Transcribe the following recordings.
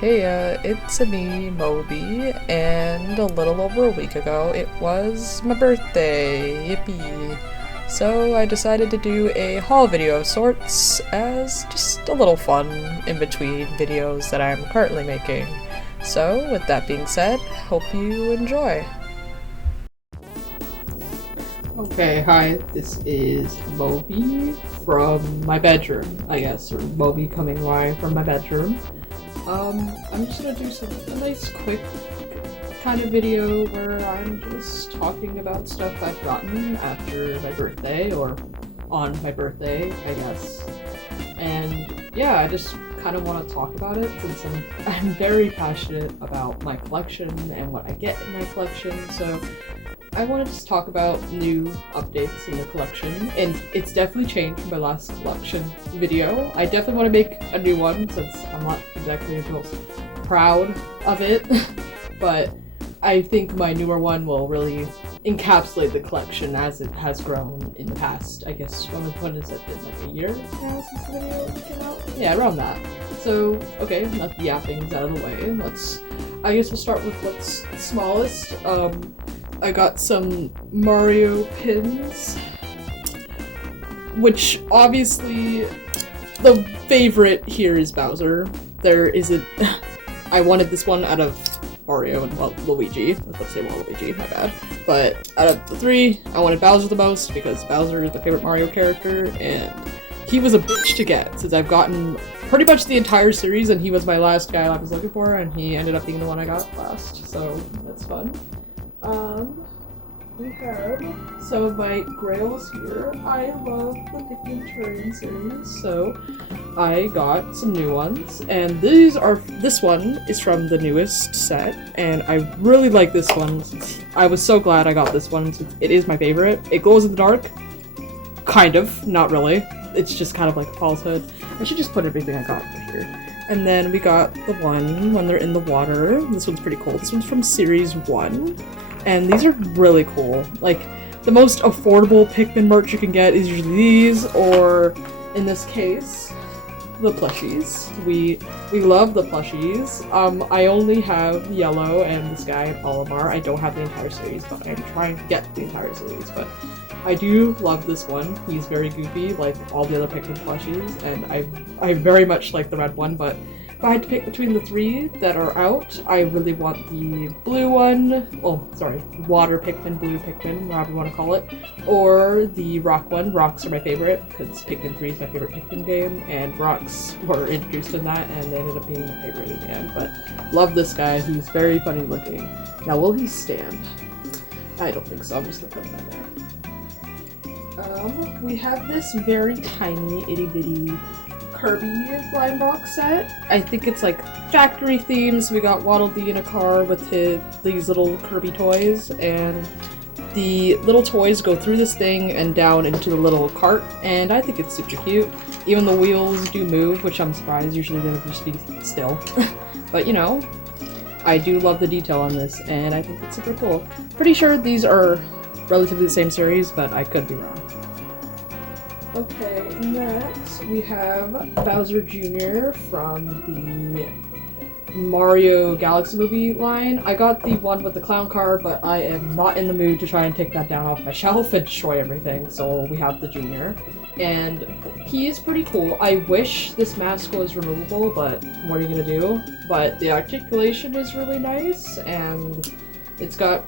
Hey, it's me, Moby, and a little over a week ago, it was my birthday, yippee! So I decided to do a haul video of sorts as just a little fun in between videos that I'm currently making. So, with that being said, hope you enjoy. Okay, hi, this is Moby from my bedroom, I guess, or Moby coming live from my bedroom. I'm just gonna do a nice quick kind of video where I'm just talking about stuff I've gotten after my birthday, or on my birthday, I guess. And yeah, I just kind of want to talk about it since I'm very passionate about my collection and what I get in my collection, so I want to just talk about new updates in the collection, and it's definitely changed from my last collection video. I definitely want to make a new one since I'm not exactly the most proud of it, but I think my newer one will really encapsulate the collection as it has grown in the past. I guess, when has it been, like a year now since the video came out? Yeah, around that. So, okay, enough yappings out of the way. I guess we'll start with what's smallest. I got some Mario pins, which obviously the favorite here is Bowser. There isn't. I wanted this one out of Mario and Luigi. I was about to say Waluigi, my bad. But out of the three, I wanted Bowser the most because Bowser is my favorite Mario character, and he was a bitch to get since I've gotten pretty much the entire series, and he was my last guy I was looking for, and he ended up being the one I got last, so that's fun. We have some of my grails here. I love the Pikmin Terrain series, so I got some new ones, and this one is from the newest set, and I really like this one. I was so glad I got this one, since it is my favorite. It glows in the dark. Kind of, not really. It's just kind of like a falsehood. I should just put everything I got over here. And then we got the one when they're in the water. This one's pretty cool. This one's from Series 1. And these are really cool. Like, the most affordable Pikmin merch you can get is usually these, or, in this case, the plushies. We love the plushies. I only have Yellow and this guy, Olimar. I don't have the entire series, but I'm trying to get the entire series. But I do love this one. He's very goofy, like all the other Pikmin plushies, and I very much like the red one, but if I had to pick between the three that are out, I really want the blue one, water Pikmin, blue Pikmin, however you want to call it, or the rock one. Rocks are my favorite, because Pikmin 3 is my favorite Pikmin game, and rocks were introduced in that, and they ended up being my favorite in the end, but love this guy. He's very funny looking. Now, will he stand? I don't think so. I'm just gonna put him in there. We have this very tiny, itty-bitty Kirby blind box set. I think it's like factory themes. We got Waddle Dee in a car with these little Kirby toys, and the little toys go through this thing and down into the little cart, and I think it's super cute. Even the wheels do move, which I'm surprised. Usually they would just be still. But you know, I do love the detail on this, and I think it's super cool. Pretty sure these are relatively the same series, but I could be wrong. Okay, next we have Bowser Jr. from the Mario Galaxy movie line. I got the one with the clown car, but I am not in the mood to try and take that down off my shelf and destroy everything, so we have the Jr. And he is pretty cool. I wish this mask was removable, but what are you gonna do? But the articulation is really nice, and it's got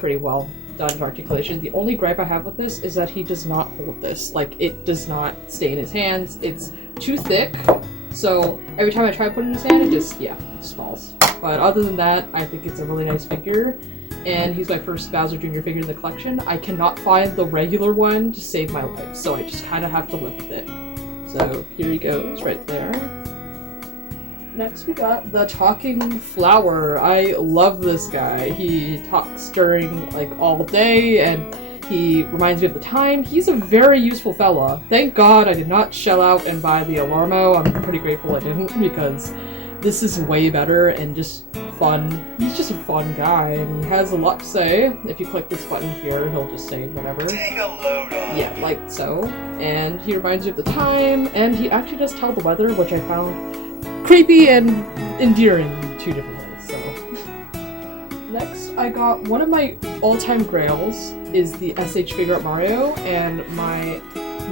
pretty well done articulation. The only gripe I have with this is that he does not hold this. Like, it does not stay in his hands. It's too thick, so every time I try to put it in his hand, it just falls. But other than that, I think it's a really nice figure, and he's my first Bowser Jr. figure in the collection. I cannot find the regular one to save my life, so I just kind of have to live with it. So here he goes, right there. Next we got the Talking Flower. I love this guy. He talks during, like, all day, and he reminds me of the time. He's a very useful fella. Thank God I did not shell out and buy the Alarmo. I'm pretty grateful I didn't, because this is way better and just fun. He's just a fun guy, and he has a lot to say. If you click this button here, he'll just say whatever. Take a load off. Yeah, like so. And he reminds you of the time, and he actually does tell the weather, which I found creepy and endearing in two different ways, so. Next, I got one of my all-time grails is the SH Figure Out Mario, and my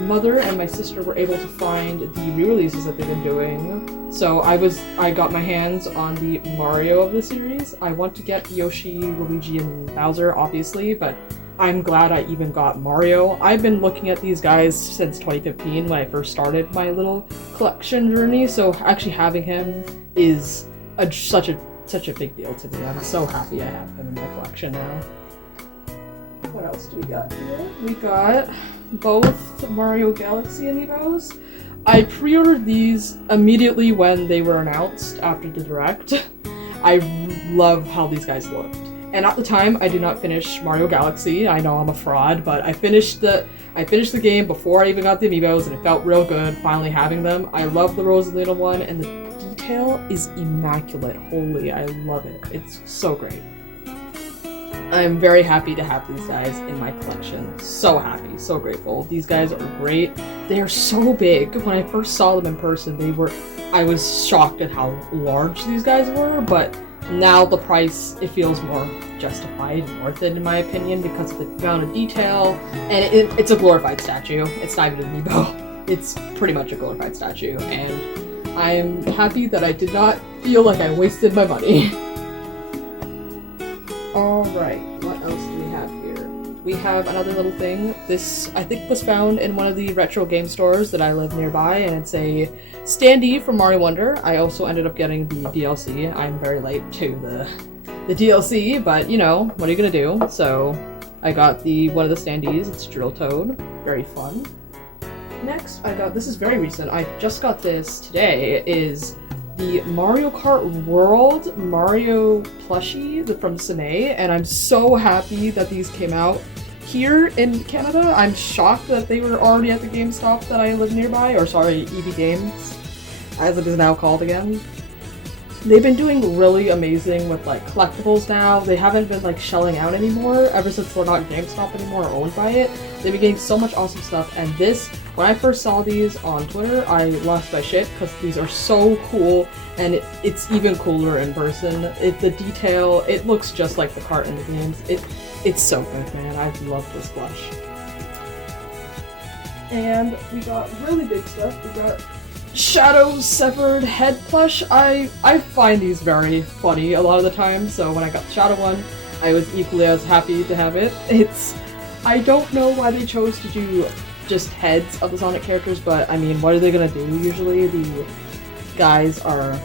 mother and my sister were able to find the re-releases that they've been doing. So I got my hands on the Mario of the series. I want to get Yoshi, Luigi, and Bowser, obviously, but I'm glad I even got Mario. I've been looking at these guys since 2015 when I first started my little collection journey, so actually having him is such a big deal to me. I'm so happy I have him in my collection now. What else do we got here? We got both Mario Galaxy amiibos. I pre-ordered these immediately when they were announced after the Direct. I love how these guys looked. And at the time, I did not finish Mario Galaxy. I know I'm a fraud, but I finished the game before I even got the amiibos, and it felt real good finally having them. I love the Rosalina one, and the detail is immaculate. Holy, I love it. It's so great. I'm very happy to have these guys in my collection. So happy, so grateful. These guys are great. They are so big. When I first saw them in person, I was shocked at how large these guys were, but now the price, it feels more justified and worth it in my opinion because of the amount of detail, and it's a glorified statue. It's not even an amiibo. It's pretty much a glorified statue, and I'm happy that I did not feel like I wasted my money. Alright, what else do we have here? We have another little thing. This, I think, was found in one of the retro game stores that I live nearby, and it's a standee from Mario Wonder. I also ended up getting the DLC. I'm very late to the DLC, but you know, what are you gonna do? So, I got one of the standees. It's Drill Toad. Very fun. Next, this is very recent. I just got this today, is the Mario Kart World Mario plushie from Sine, and I'm so happy that these came out here in Canada. I'm shocked that they were already at the GameStop that I live nearby, or sorry, EB Games, as it is now called again. They've been doing really amazing with like collectibles now. They haven't been like shelling out anymore ever since they're not GameStop anymore or owned by it. They've been getting so much awesome stuff, and when I first saw these on Twitter, I lost my shit because these are so cool, and it's even cooler in person. The detail, it looks just like the cart in the games. It's so good, man. I love this plush. And we got really big stuff. We got Shadow's severed head plush. I find these very funny a lot of the time, so when I got the Shadow one, I was equally as happy to have it. I don't know why they chose to do just heads of the Sonic characters, but I mean, what are they gonna do? Usually the guys are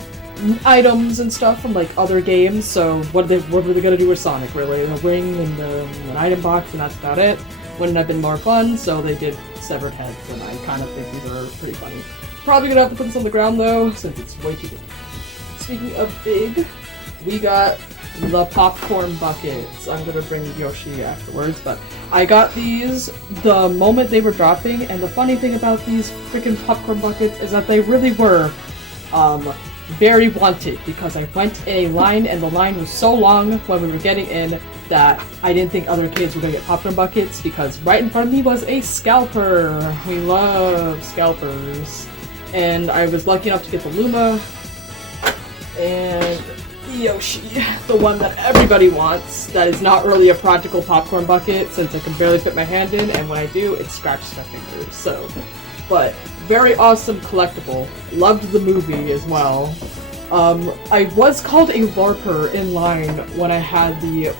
items and stuff from like other games, so what were they gonna do with Sonic, really? A ring and an item box, and that's about it. Wouldn't have been more fun, so they did severed heads, and I kind of think these are pretty funny. Probably gonna have to put this on the ground though, since it's way too big. Speaking of big, we got the popcorn buckets. I'm gonna bring Yoshi afterwards, but I got these the moment they were dropping, and the funny thing about these freaking popcorn buckets is that they really were very wanted, because I went in a line and the line was so long when we were getting in that I didn't think other kids were gonna get popcorn buckets, because right in front of me was a scalper. We love scalpers. And I was lucky enough to get the Luma and Yoshi, the one that everybody wants, that is not really a practical popcorn bucket since I can barely fit my hand in, and when I do, it scratches my fingers, so. But very awesome collectible. Loved the movie as well. I was called a LARPer in line when I had the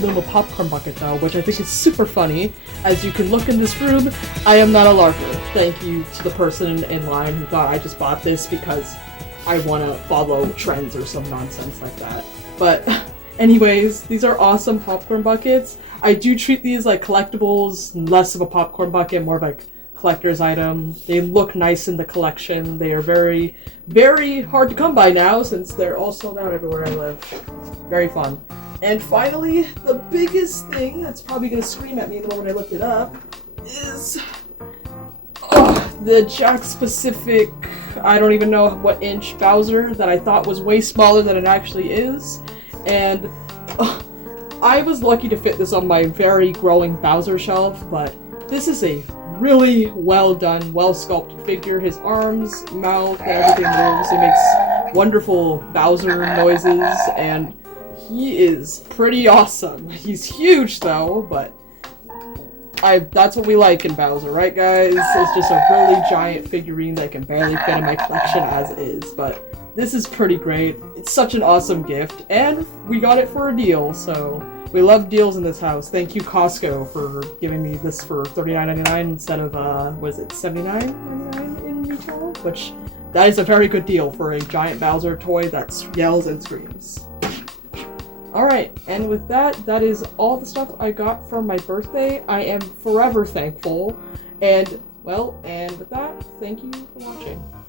Luma popcorn bucket though, which I think is super funny. As you can look in this room, I am not a LARPer. Thank you to the person in line who thought I just bought this because I want to follow trends or some nonsense like that. But anyways, these are awesome popcorn buckets. I do treat these like collectibles, less of a popcorn bucket, more like collector's item. They look nice in the collection. They are very, very hard to come by now since they're all sold out everywhere I live. Very fun. And finally, the biggest thing that's probably going to scream at me the moment I lift it up is the Jack-specific, I don't even know what inch Bowser that I thought was way smaller than it actually is. And I was lucky to fit this on my very growing Bowser shelf, but this is a really well done, well sculpted figure. His arms, mouth, everything moves. It makes wonderful Bowser noises, and he is pretty awesome. He's huge though, but that's what we like in Bowser, right guys? It's just a really giant figurine that can barely fit in my collection as is, but this is pretty great. It's such an awesome gift, and we got it for a deal, so we love deals in this house. Thank you, Costco, for giving me this for $39.99 instead of, what is it, $79.99 in retail? Which, that is a very good deal for a giant Bowser toy that yells and screams. Alright, and with that, that is all the stuff I got from my birthday. I am forever thankful, and, well, and with that, thank you for watching.